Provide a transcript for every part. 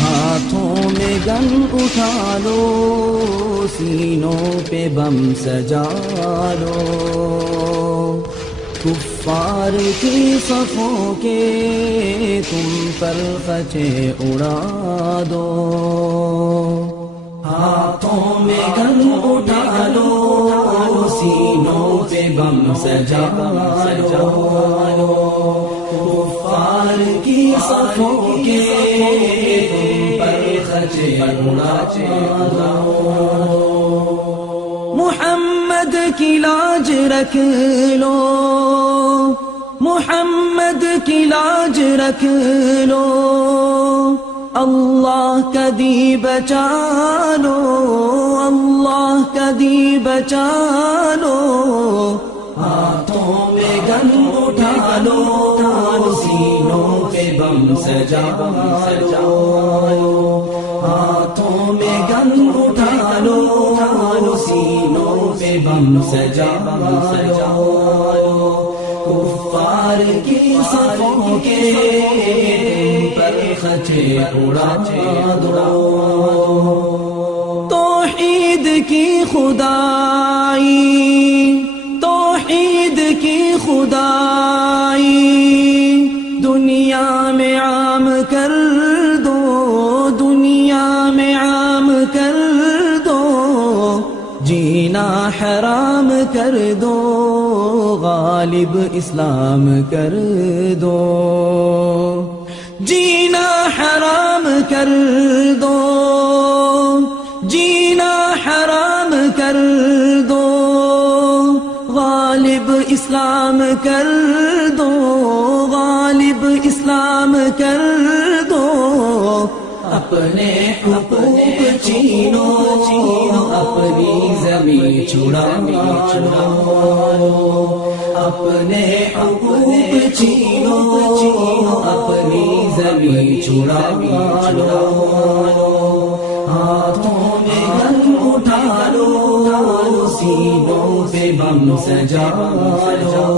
ہاتھوں میں گن اٹھا لو، سینوں پہ بم سجا لو، کفار کی صفوں کے تم پر خچے اڑا دو۔ ہاتھوں میں گن اٹھا لو، سینوں پہ بم سجا لو، کفار کی صفوں کے تم پر خچے اڑا دو۔ محمد کی لاج رکھ لو، محمد کی لاج رکھ لو، اللہ کا دی بچا لو، اللہ کا دی بچا لو۔ ہاتھوں میں گن اٹھا لو، سینوں پہ بم سجا لو، ہاتھوں میں گن اٹھا لو، سینوں پہ بم سجا لو، کفار کی صفوں کے پر خچے اڑا دو۔ توحید کی خدائی، توحید کی خدائی دنیا میں عام کر دو، دنیا میں عام کر دو، جینا حرام کر دو، غالب اسلام کر دو، جینا حرام کر دو، جینا حرام کر دو، غالب اسلام کر دو، غالب اسلام کر دو۔ اپنے حقوق چھینو، اپنی زمین چھڑا لو، اپنے حقوق چھینو، اپنی زمین چھڑا لو، ہاتھوں میں گن اٹھا لو، سینوں پہ بم سجا لو،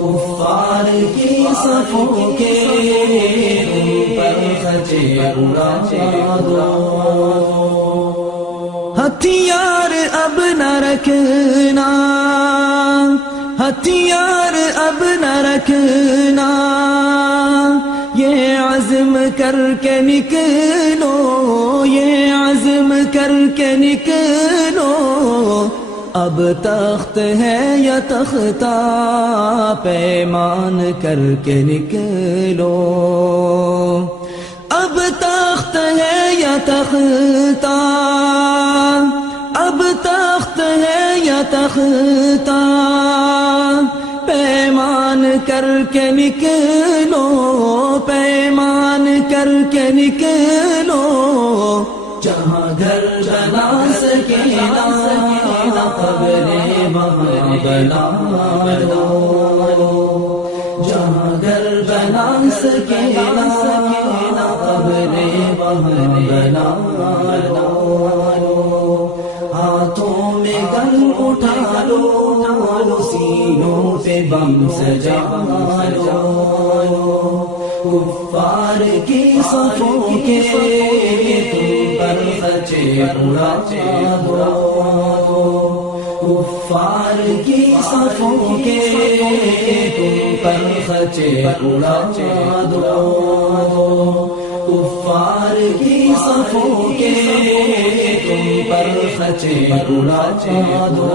کفار کی صفوں کے پر خچے اڑا دو۔ ہتھیار اب نہ رکھنا، ہتھیار اب نہ رکھنا، یہ عزم کر کے نکلو، یہ عزم کر کے نکلو، اب تخت ہے یا تختہ، پیمان کر کے نکلو، اب تخت ہے یا تختہ، اب تخت ہے یا تختہ، پیمان کر کے نکلو، پیمان کر کے نکلو، جہاں گھر بنا سکے نا قبریں وہاں بنا دو، جہاں گھر بنا سکے نا قبریں وہاں بنا دو۔ ہاتھوں میں گن اٹھا لو، سینوں پہ بم سجا لو، کفار کی صفوں کے تم پر خچے اڑا دو، کفار کی صفوں کے تم پر خچے اڑا دو، کفار کی صفوں کے تم پر خچے اڑا دو۔